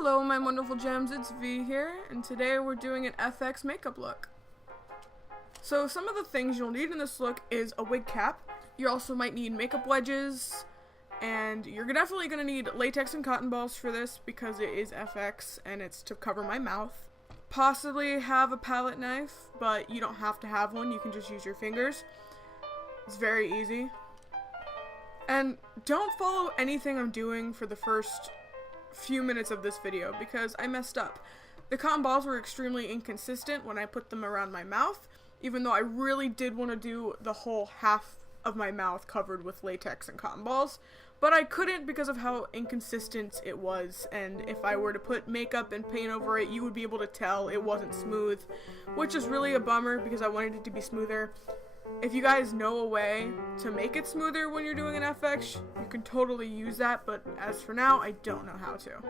Hello my wonderful gems, it's V here, and today we're doing an FX makeup look. So some of the things you'll need in this look is a wig cap. You also might need makeup wedges, and you're definitely going to need latex and cotton balls for this because it is FX and it's to cover my mouth. Possibly have a palette knife, but you don't have to have one, you can just use your fingers. It's very easy. And don't follow anything I'm doing for the first few minutes of this video because I messed up. The cotton balls were extremely inconsistent when I put them around my mouth, even though I really did want to do the whole half of my mouth covered with latex and cotton balls, but I couldn't because of how inconsistent it was, and if I were to put makeup and paint over it, you would be able to tell it wasn't smooth, which is really a bummer because I wanted it to be smoother. If you guys know a way to make it smoother when you're doing an FX, you can totally use that, but as for now, I don't know how to.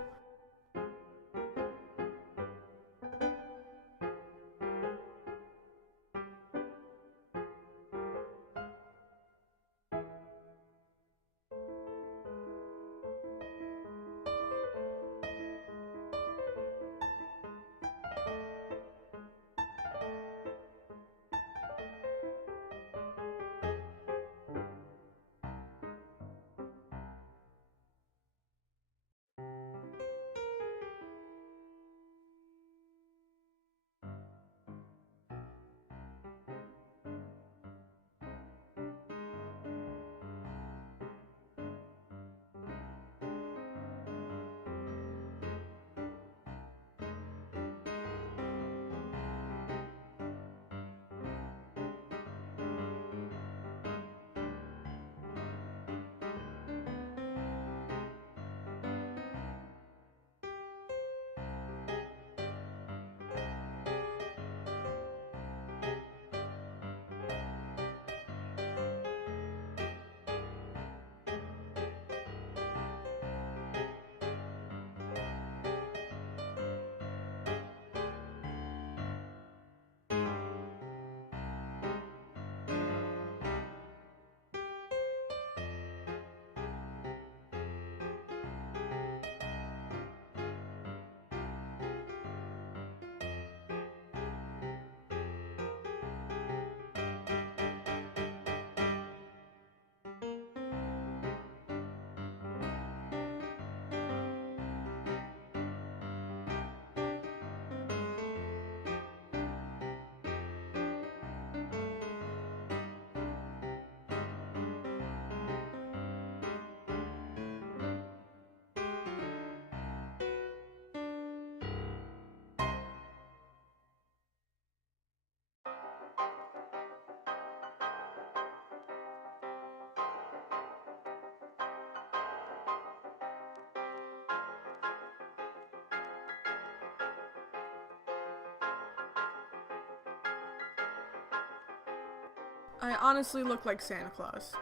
I honestly look like Santa Claus.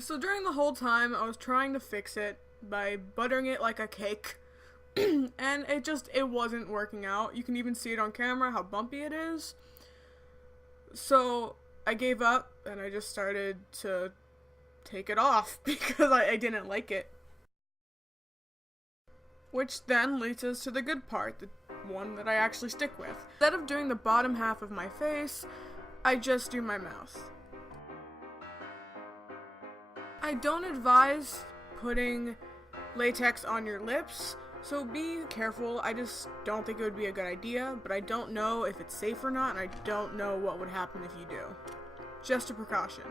So during the whole time, I was trying to fix it by buttering it like a cake, and it wasn't working out. You can even see it on camera, how bumpy it is. So I gave up, and I just started to take it off because I didn't like it. Which then leads us to the good part, the one that I actually stick with. Instead of doing the bottom half of my face, I just do my mouth. I don't advise putting latex on your lips, so be careful. I just don't think it would be a good idea, but I don't know if it's safe or not, and I don't know what would happen if you do. Just a precaution.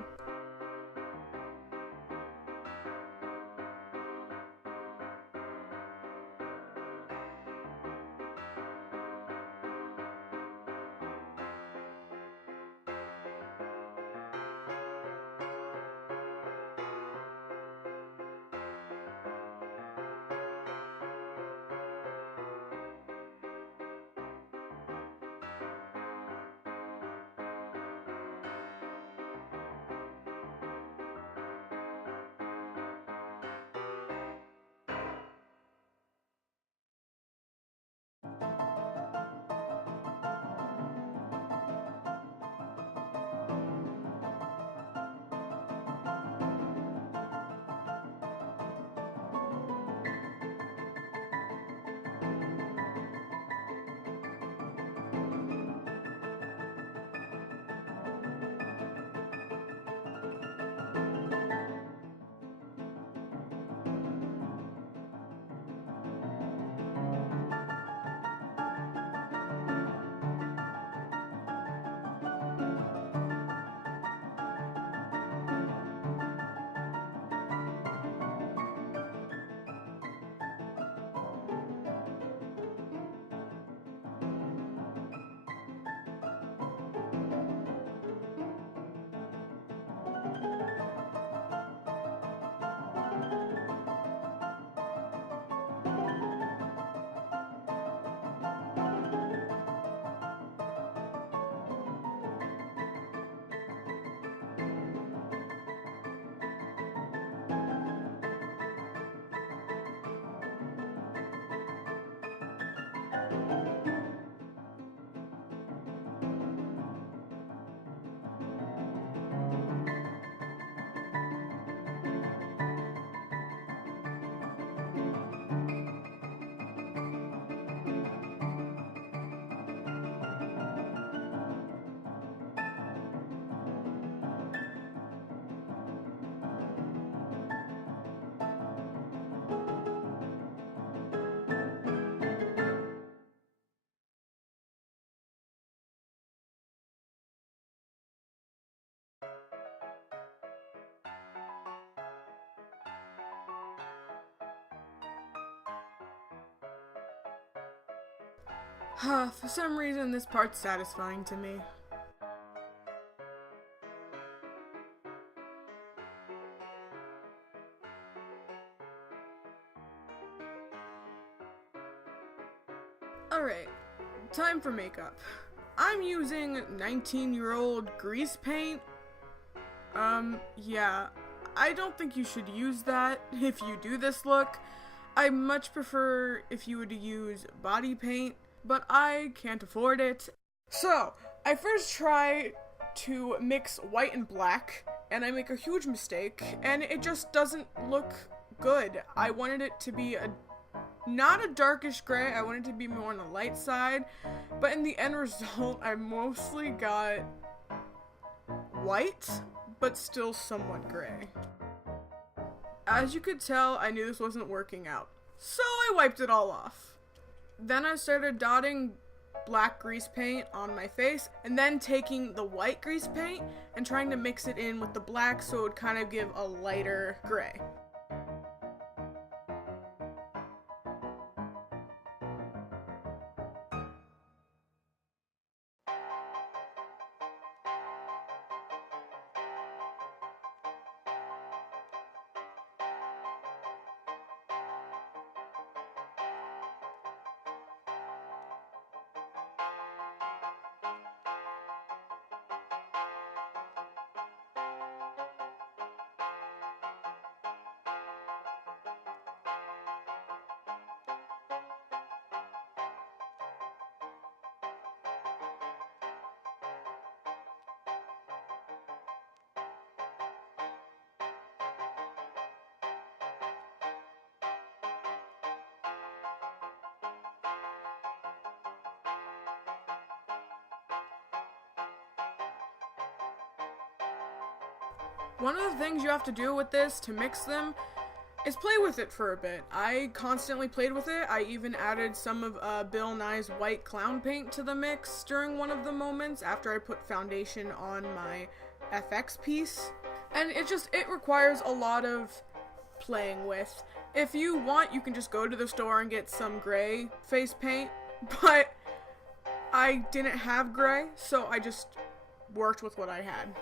For some reason, this part's satisfying to me. Alright, time for makeup. I'm using 19-year-old grease paint. Yeah, I don't think you should use that if you do this look. I much prefer if you would use body paint, but I can't afford it. So, I first try to mix white and black, and I make a huge mistake, and it just doesn't look good. I wanted it to be not a darkish gray, I wanted it to be more on the light side, but in the end result, I mostly got white, but still somewhat gray. As you could tell, I knew this wasn't working out, so I wiped it all off. Then I started dotting black grease paint on my face, and then taking the white grease paint and trying to mix it in with the black so it would kind of give a lighter gray. One of the things you have to do with this to mix them is play with it for a bit. I constantly played with it. I even added some of Bill Nye's white clown paint to the mix during one of the moments after I put foundation on my FX piece. And it requires a lot of playing with. If you want, you can just go to the store and get some gray face paint, but I didn't have gray, so I just worked with what I had.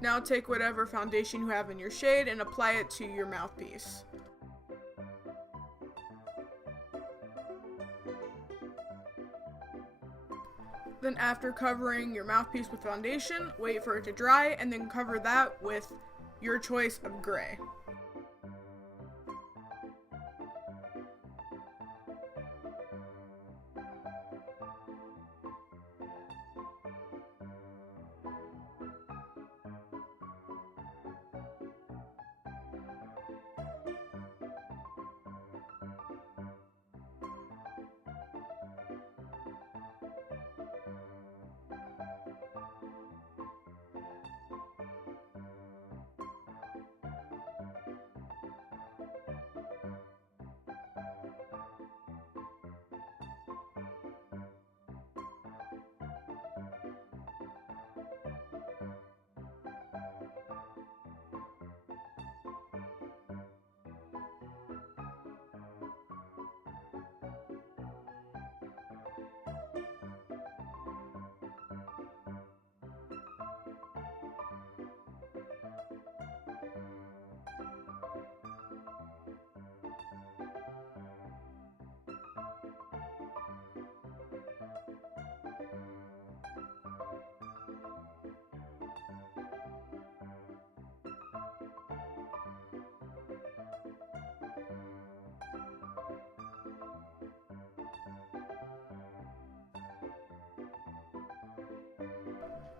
Now take whatever foundation you have in your shade and apply it to your mouthpiece. Then after covering your mouthpiece with foundation, wait for it to dry and then cover that with your choice of gray.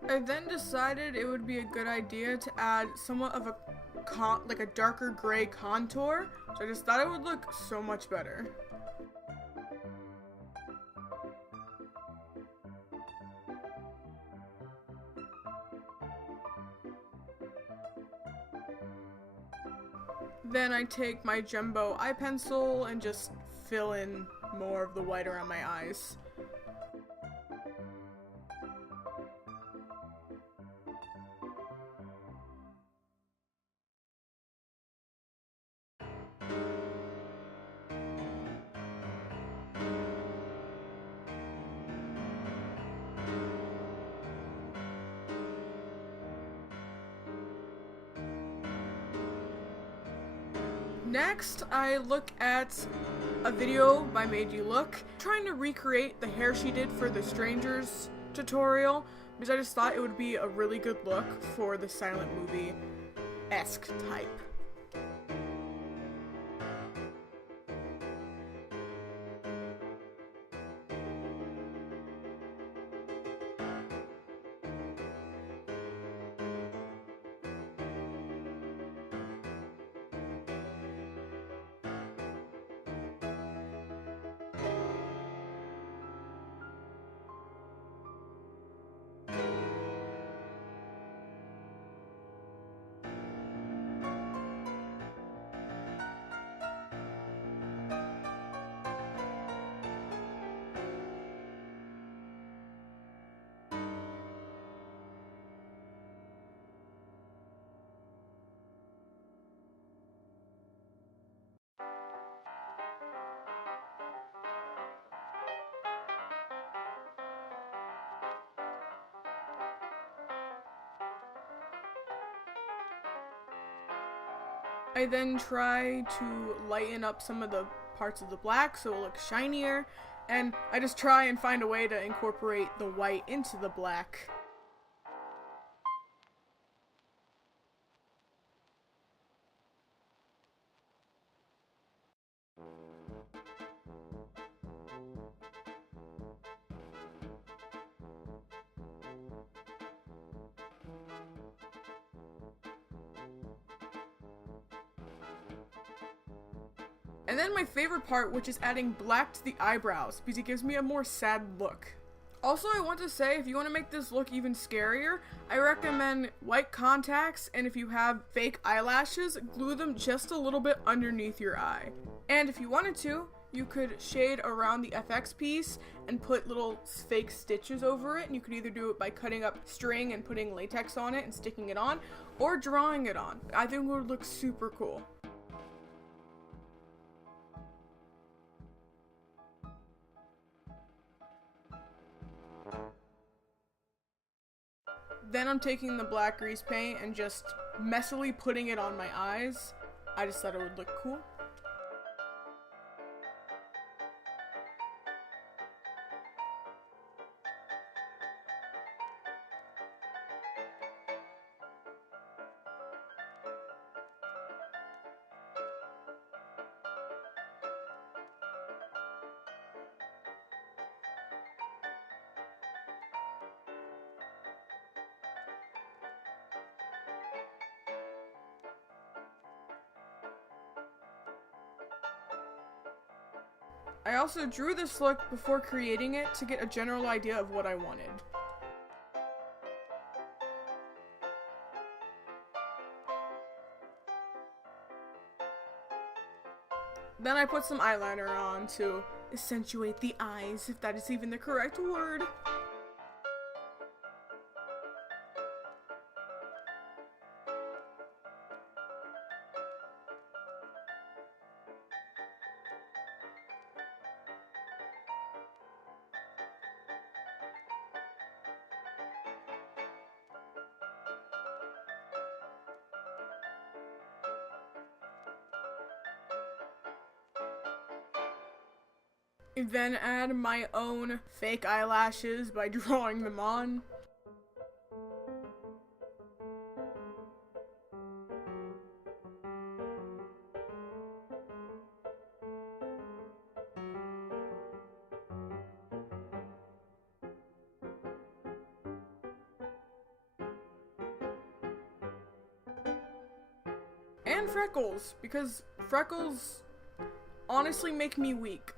I then decided it would be a good idea to add somewhat of a darker gray contour, so I just thought it would look so much better. Then I take my jumbo eye pencil and just fill in more of the white around my eyes. Next, I look at a video by Madyewlook trying to recreate the hair she did for the Strangers tutorial, because I just thought it would be a really good look for the silent movie-esque type. I then try to lighten up some of the parts of the black so it looks shinier, and I just try and find a way to incorporate the white into the black. And then my favorite part, which is adding black to the eyebrows, because it gives me a more sad look. Also, I want to say, if you want to make this look even scarier, I recommend white contacts, and if you have fake eyelashes, glue them just a little bit underneath your eye. And if you wanted to, you could shade around the FX piece and put little fake stitches over it, and you could either do it by cutting up string and putting latex on it and sticking it on, or drawing it on. I think it would look super cool. Then I'm taking the black grease paint and just messily putting it on my eyes. I just thought it would look cool. I also drew this look before creating it to get a general idea of what I wanted. Then I put some eyeliner on to accentuate the eyes, if that is even the correct word. Then add my own fake eyelashes by drawing them on. And freckles, because freckles honestly make me weak.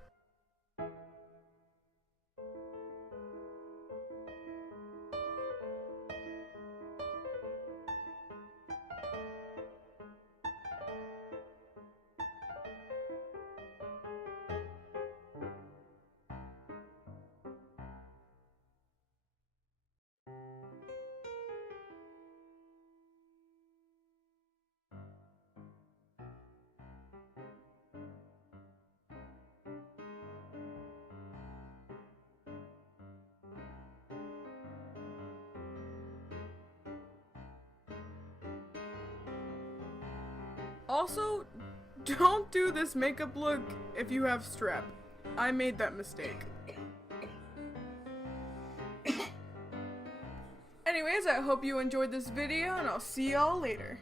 Also, don't do this makeup look if you have strep. I made that mistake. Anyways, I hope you enjoyed this video, and I'll see y'all later.